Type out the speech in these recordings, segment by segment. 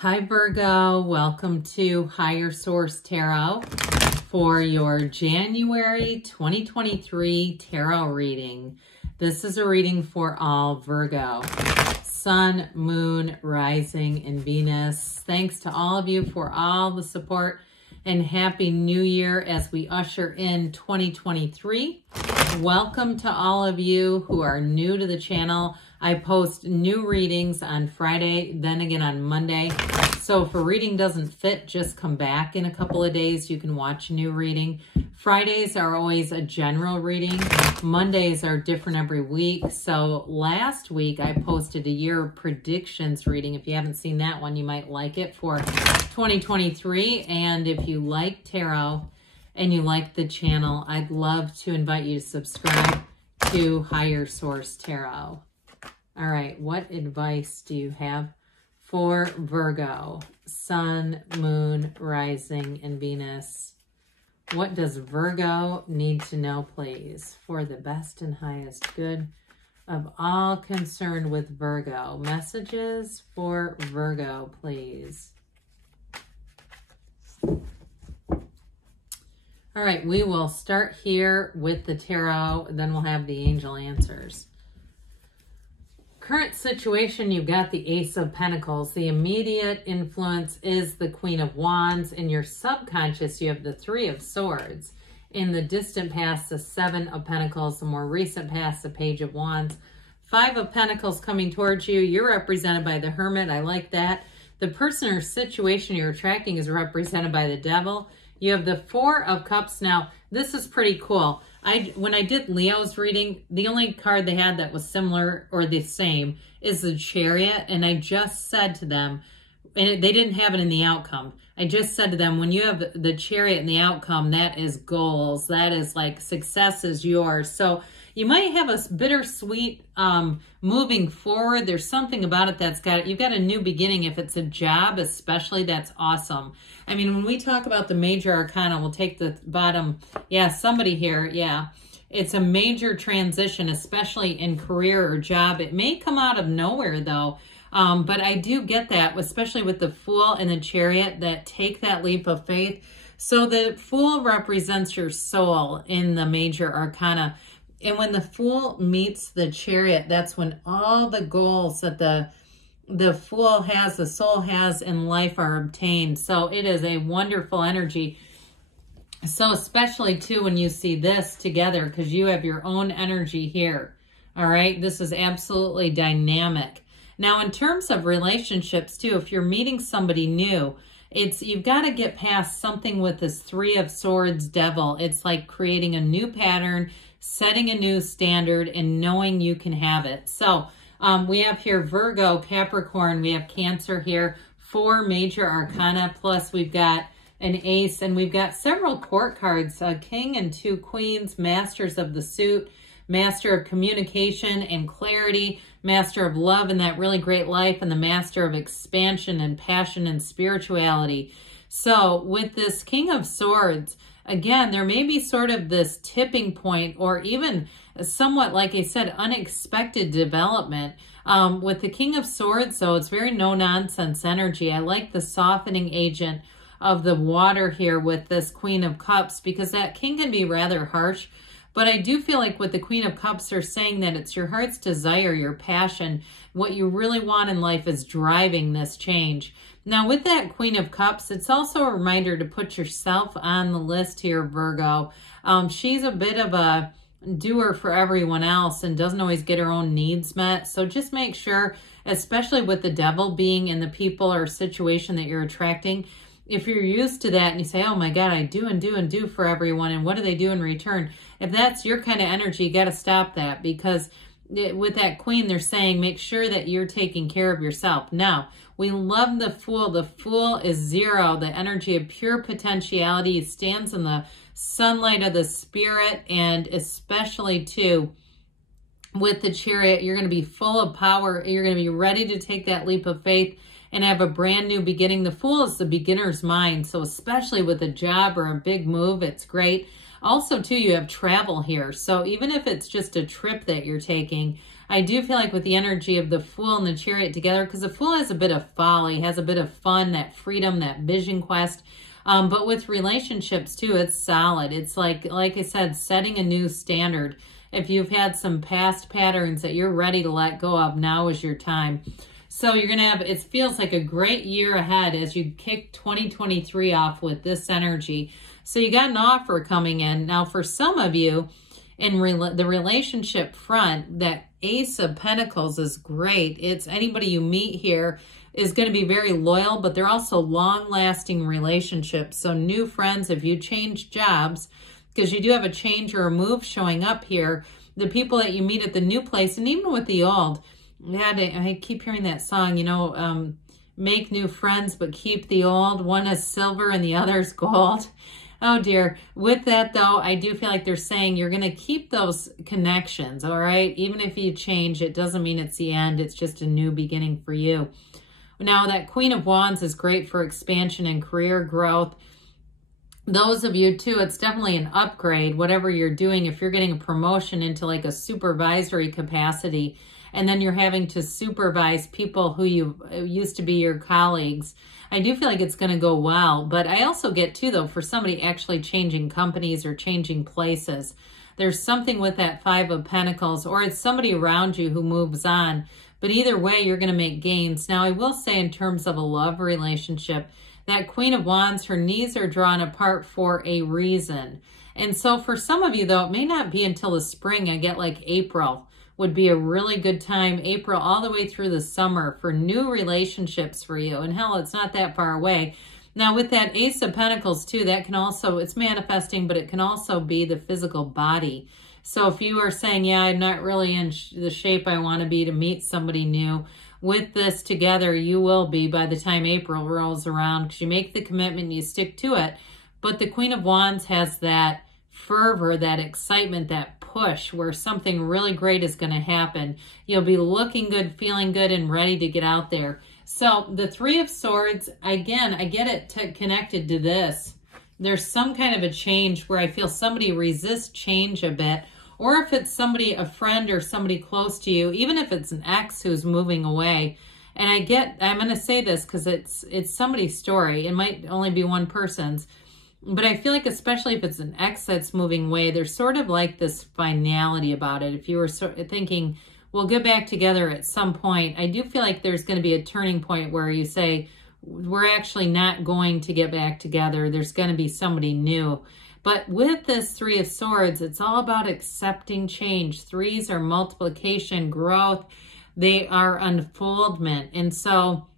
Hi Virgo, welcome to Higher Source Tarot for your January 2023 tarot reading. This is a reading for all Virgo, Sun, Moon, Rising, and Venus. Thanks to all of you for all the support and Happy New Year as we usher in 2023. Welcome to all of you who are new to the channel. I post new readings on Friday, then again on Monday. So if a reading doesn't fit, just come back in a couple of days. You can watch a new reading. Fridays are always a general reading. Mondays are different every week. So last week I posted a year of predictions reading. If you haven't seen that one, you might like it for 2023. And if you like tarot and you like the channel, I'd love to invite you to subscribe to Higher Source Tarot. All right, what advice do you have for Virgo, Sun, Moon, Rising, and Venus? What does Virgo need to know, please, for the best and highest good of all concerned with Virgo? Messages for Virgo, please. All right, we will start here with the tarot, then we'll have the angel answers. Current situation, you've got the Ace of Pentacles. The immediate influence is the Queen of Wands. In your subconscious, you have the Three of Swords. In the distant past, the Seven of Pentacles. The more recent past, the Page of Wands. Five of Pentacles coming towards you. You're represented by the Hermit. I like that. The person or situation you're attracting is represented by the Devil. You have the Four of Cups. Now, this is pretty cool. When I did Leo's reading, the only card they had that was similar or the same is the Chariot. And I just said to them, and they didn't have it in the outcome. I just said to them, when you have the Chariot in the outcome, that is goals. That is like success is yours. So you might have a bittersweet moving forward. There's something about it that's you've got a new beginning. If it's a job, especially, that's awesome. I mean, when we talk about the major arcana, we'll take the bottom. Yeah, somebody here. Yeah, it's a major transition, especially in career or job. It may come out of nowhere though. But I do get that, especially with the Fool and the Chariot, that take that leap of faith. So the Fool represents your soul in the major arcana. And when the Fool meets the Chariot, that's when all the goals that the Fool has, the soul has in life are obtained. So it is a wonderful energy. So especially too when you see this together, because you have your own energy here. All right, this is absolutely dynamic. Now, in terms of relationships too, if you're meeting somebody new, you've got to get past something with this Three of Swords Devil. It's like creating a new pattern, setting a new standard, and knowing you can have it. So we have here Virgo, Capricorn, we have Cancer here, 4 major arcana, plus we've got an ace, and we've got several court cards, a king and 2 queens, masters of the suit, master of communication and clarity, master of love and that really great life, and the master of expansion and passion and spirituality. So with this King of Swords, again, there may be sort of this tipping point or even somewhat, like I said, unexpected development. With the King of Swords, so it's very no-nonsense energy. I like the softening agent of the water here with this Queen of Cups, because that king can be rather harsh. But I do feel like with the Queen of Cups, they're saying that it's your heart's desire, your passion, what you really want in life is driving this change. Now, with that Queen of Cups, it's also a reminder to put yourself on the list here, Virgo. She's a bit of a doer for everyone else and doesn't always get her own needs met. So just make sure, especially with the Devil being in the people or situation that you're attracting, if you're used to that and you say, oh my God, I do and do and do for everyone, and what do they do in return? If that's your kind of energy, you got to stop that, because with that Queen, they're saying make sure that you're taking care of yourself. Now, we love the Fool. The Fool is 0, the energy of pure potentiality. He stands in the sunlight of the spirit, and especially too, with the Chariot, you're going to be full of power. You're going to be ready to take that leap of faith and have a brand new beginning. The Fool is the beginner's mind. So especially with a job or a big move, it's great. Also too, you have travel here. So even if it's just a trip that you're taking, I do feel like with the energy of the Fool and the Chariot together, because the Fool has a bit of folly, has a bit of fun, that freedom, that vision quest. But with relationships too, it's solid. It's like I said, setting a new standard. If you've had some past patterns that you're ready to let go of, now is your time. So you're going to have, it feels like a great year ahead as you kick 2023 off with this energy. So you got an offer coming in. Now for some of you in the relationship front, that Ace of Pentacles is great. It's anybody you meet here is going to be very loyal, but they're also long-lasting relationships. So new friends, if you change jobs, because you do have a change or a move showing up here, the people that you meet at the new place, and even with the old, I keep hearing that song, you know, make new friends, but keep the old. One is silver and the other is gold. Oh dear. With that though, I do feel like they're saying you're going to keep those connections, all right? Even if you change, it doesn't mean it's the end. It's just a new beginning for you. Now that Queen of Wands is great for expansion and career growth. Those of you too, it's definitely an upgrade, whatever you're doing. If you're getting a promotion into like a supervisory capacity, and then you're having to supervise people who you used to be your colleagues, I do feel like it's going to go well. But I also get too, though, for somebody actually changing companies or changing places, there's something with that Five of Pentacles, or it's somebody around you who moves on. But either way, you're going to make gains. Now, I will say in terms of a love relationship, that Queen of Wands, her knees are drawn apart for a reason. And so for some of you, though, it may not be until the spring. I get like April would be a really good time. April all the way through the summer for new relationships for you. And hell, it's not that far away. Now with that Ace of Pentacles too, that can also, it's manifesting, but it can also be the physical body. So if you are saying, yeah, I'm not really in the shape I want to be to meet somebody new, with this together, you will be by the time April rolls around, because you make the commitment and you stick to it. But the Queen of Wands has that fervor, that excitement, that push where something really great is going to happen. You'll be looking good, feeling good, and ready to get out there. So the Three of Swords, again, I get it connected to this. There's some kind of a change where I feel somebody resists change a bit. Or if it's somebody, a friend or somebody close to you, even if it's an ex who's moving away. And I'm going to say this because it's somebody's story. It might only be one person's. But I feel like especially if it's an ex that's moving away, there's sort of like this finality about it. If you were thinking, we'll get back together at some point, I do feel like there's going to be a turning point where you say, we're actually not going to get back together. There's going to be somebody new. But with this Three of Swords, it's all about accepting change. Threes are multiplication, growth. They are unfoldment. And so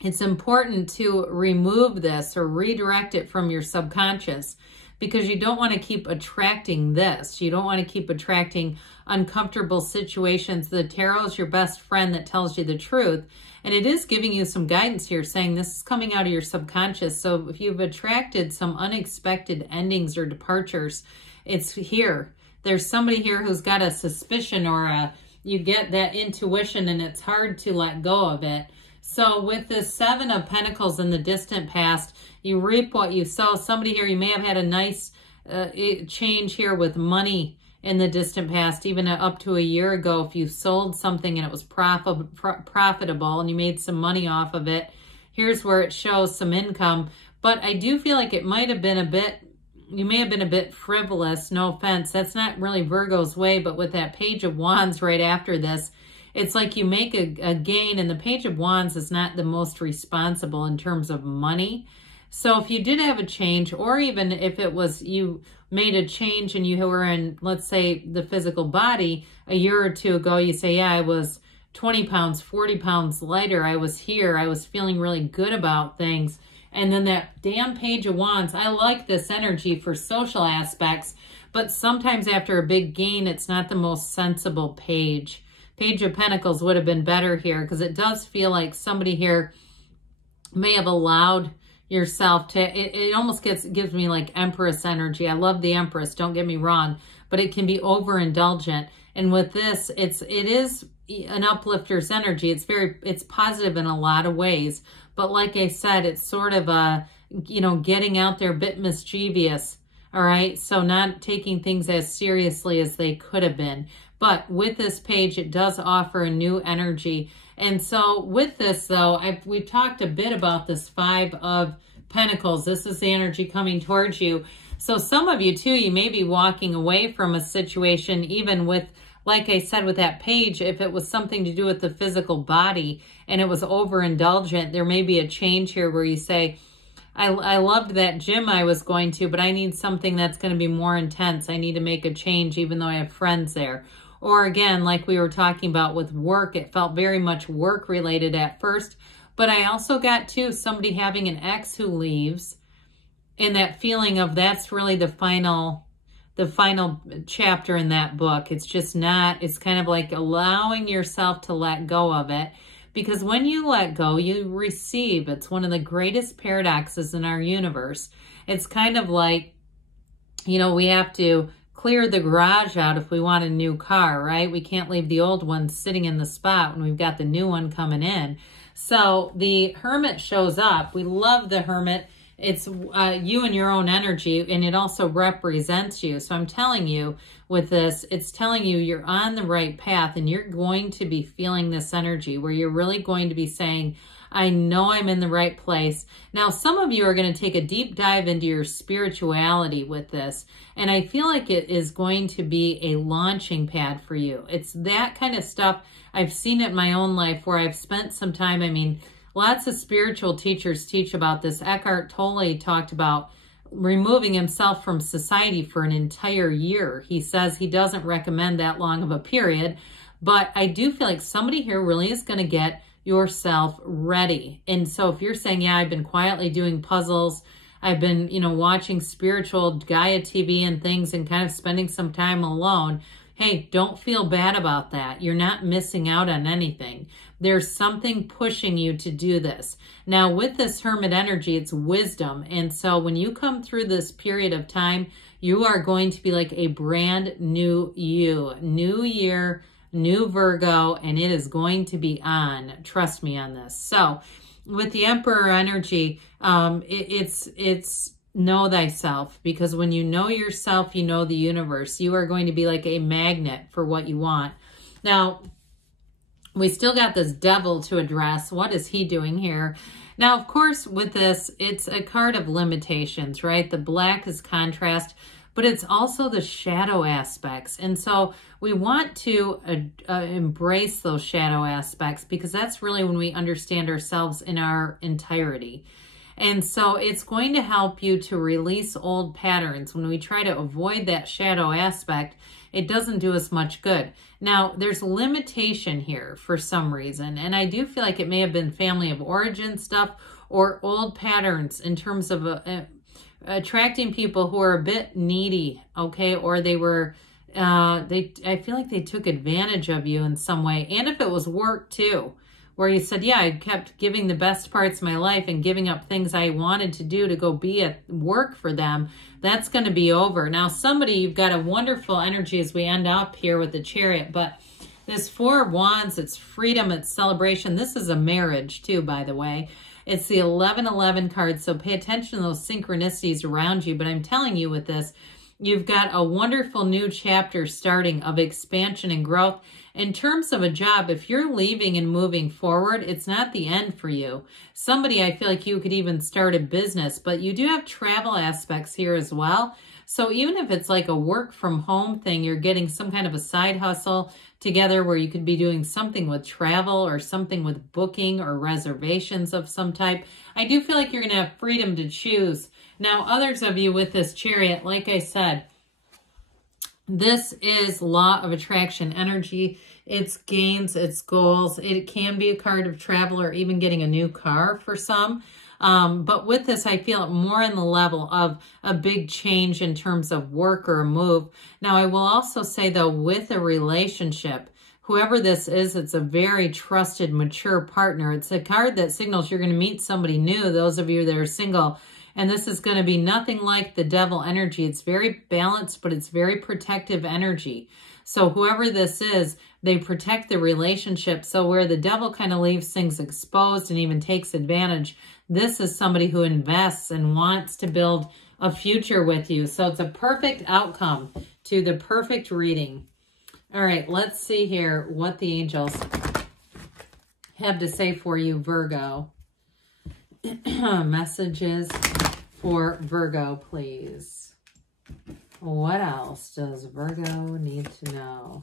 it's important to remove this or redirect it from your subconscious, because you don't want to keep attracting this. You don't want to keep attracting uncomfortable situations. The tarot is your best friend that tells you the truth. And it is giving you some guidance here saying this is coming out of your subconscious. So if you've attracted some unexpected endings or departures, it's here. There's somebody here who's got a suspicion or you get that intuition and it's hard to let go of it. So with the Seven of Pentacles in the distant past, you reap what you sow. Somebody here, you may have had a nice change here with money in the distant past, even up to a year ago. If you sold something and it was profitable and you made some money off of it, here's where it shows some income. But I do feel like it might have been a bit, you may have been a bit frivolous, no offense. That's not really Virgo's way, but with that Page of Wands right after this, it's like you make a gain, and the Page of Wands is not the most responsible in terms of money. So if you did have a change, or even if it was you made a change and you were in, let's say, the physical body a year or two ago, you say, yeah, I was 20 pounds, 40 pounds lighter. I was here. I was feeling really good about things. And then that damn Page of Wands, I like this energy for social aspects, but sometimes after a big gain, it's not the most sensible page. Page of Pentacles would have been better here, because it does feel like somebody here may have allowed yourself to, it almost gives me like Empress energy. I love the Empress, don't get me wrong, but it can be overindulgent. And with this, it is an uplifter's energy. It's positive in a lot of ways. But like I said, it's sort of getting out there, a bit mischievous. All right. So not taking things as seriously as they could have been. But with this page, it does offer a new energy. And so with this, though, we've talked a bit about this 5 of Pentacles. This is the energy coming towards you. So some of you, too, you may be walking away from a situation, even with, like I said, with that page, if it was something to do with the physical body and it was overindulgent, there may be a change here where you say, I loved that gym I was going to, but I need something that's going to be more intense. I need to make a change even though I have friends there. Or again, like we were talking about with work, it felt very much work related at first. But I also got, too, somebody having an ex who leaves, and that feeling of that's really the final chapter in that book. It's just not, it's kind of like allowing yourself to let go of it. Because when you let go, you receive. It's one of the greatest paradoxes in our universe. It's kind of like, you know, we have to clear the garage out if we want a new car, right? We can't leave the old one sitting in the spot when we've got the new one coming in. So the Hermit shows up. We love the Hermit. It's you and your own energy, and it also represents you. So I'm telling you with this, it's telling you you're on the right path, and you're going to be feeling this energy where you're really going to be saying, I know I'm in the right place. Now, some of you are going to take a deep dive into your spirituality with this, and I feel like it is going to be a launching pad for you. It's that kind of stuff. I've seen it in my own life where I've spent some time, I mean, lots of spiritual teachers teach about this. Eckhart Tolle talked about removing himself from society for an entire year. He says he doesn't recommend that long of a period, but I do feel like somebody here really is going to get yourself ready. And so if you're saying, yeah, I've been quietly doing puzzles, I've been, you know, watching spiritual Gaia TV and things and kind of spending some time alone, hey, don't feel bad about that. You're not missing out on anything. There's something pushing you to do this. Now, with this Hermit energy, it's wisdom. And so when you come through this period of time, you are going to be like a brand new you. New year, new Virgo, and it is going to be on. Trust me on this. So with the Emperor energy, it's know thyself, because when you know yourself, you know the universe. You are going to be like a magnet for what you want. Now, we still got this Devil to address. What is he doing here? Now, of course, with this, it's a card of limitations, right? The black is contrast, but it's also the shadow aspects. And so we want to embrace those shadow aspects, because that's really when we understand ourselves in our entirety. And so it's going to help you to release old patterns. When we try to avoid that shadow aspect, it doesn't do us much good. Now, there's limitation here for some reason, and I do feel like it may have been family of origin stuff or old patterns in terms of attracting people who are a bit needy, okay? Or they were, I feel like they took advantage of you in some way. And if it was work too, where you said, yeah, I kept giving the best parts of my life and giving up things I wanted to do to go be at work for them, that's going to be over. Now, somebody, you've got a wonderful energy as we end up here with the Chariot, but this Four of Wands, it's freedom, it's celebration. This is a marriage too, by the way. It's the 1111 card, so pay attention to those synchronicities around you. But I'm telling you with this, you've got a wonderful new chapter starting of expansion and growth. In terms of a job, if you're leaving and moving forward, it's not the end for you. Somebody, I feel like you could even start a business, but you do have travel aspects here as well. So even if it's like a work from home thing, you're getting some kind of a side hustle together where you could be doing something with travel or something with booking or reservations of some type. I do feel like you're going to have freedom to choose. Now, others of you with this Chariot, like I said, this is law of attraction energy. It's gains, it's goals. It can be a card of travel or even getting a new car for some. But with this, I feel it more in the level of a big change in terms of work or a move. Now, I will also say, though, with a relationship, whoever this is, it's a very trusted, mature partner. It's a card that signals you're going to meet somebody new, those of you that are single. And this is going to be nothing like the Devil energy. It's very balanced, but it's very protective energy. So whoever this is, they protect the relationship. So where the Devil kind of leaves things exposed and even takes advantage, this is somebody who invests and wants to build a future with you. So it's a perfect outcome to the perfect reading. All right, let's see here what the angels have to say for you, Virgo. Messages for Virgo, please. What else does Virgo need to know?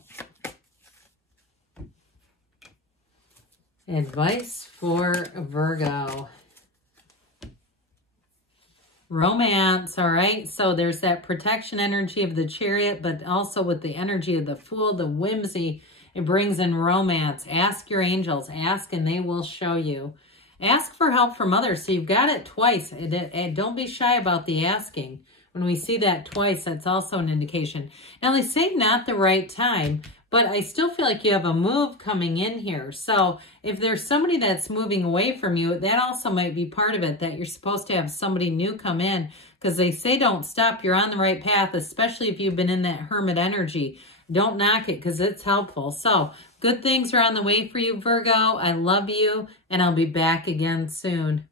Advice for Virgo. Romance, all right? So there's that protection energy of the Chariot, but also with the energy of the Fool, the whimsy, it brings in romance. Ask your angels. Ask and they will show you. Ask for help from others. So you've got it twice. And don't be shy about the asking. When we see that twice, that's also an indication. Now, they say not the right time, but I still feel like you have a move coming in here. So if there's somebody that's moving away from you, that also might be part of it, that you're supposed to have somebody new come in, because they say don't stop. You're on the right path, especially if you've been in that hermit energy. Don't knock it because it's helpful. So good things are on the way for you, Virgo. I love you, and I'll be back again soon.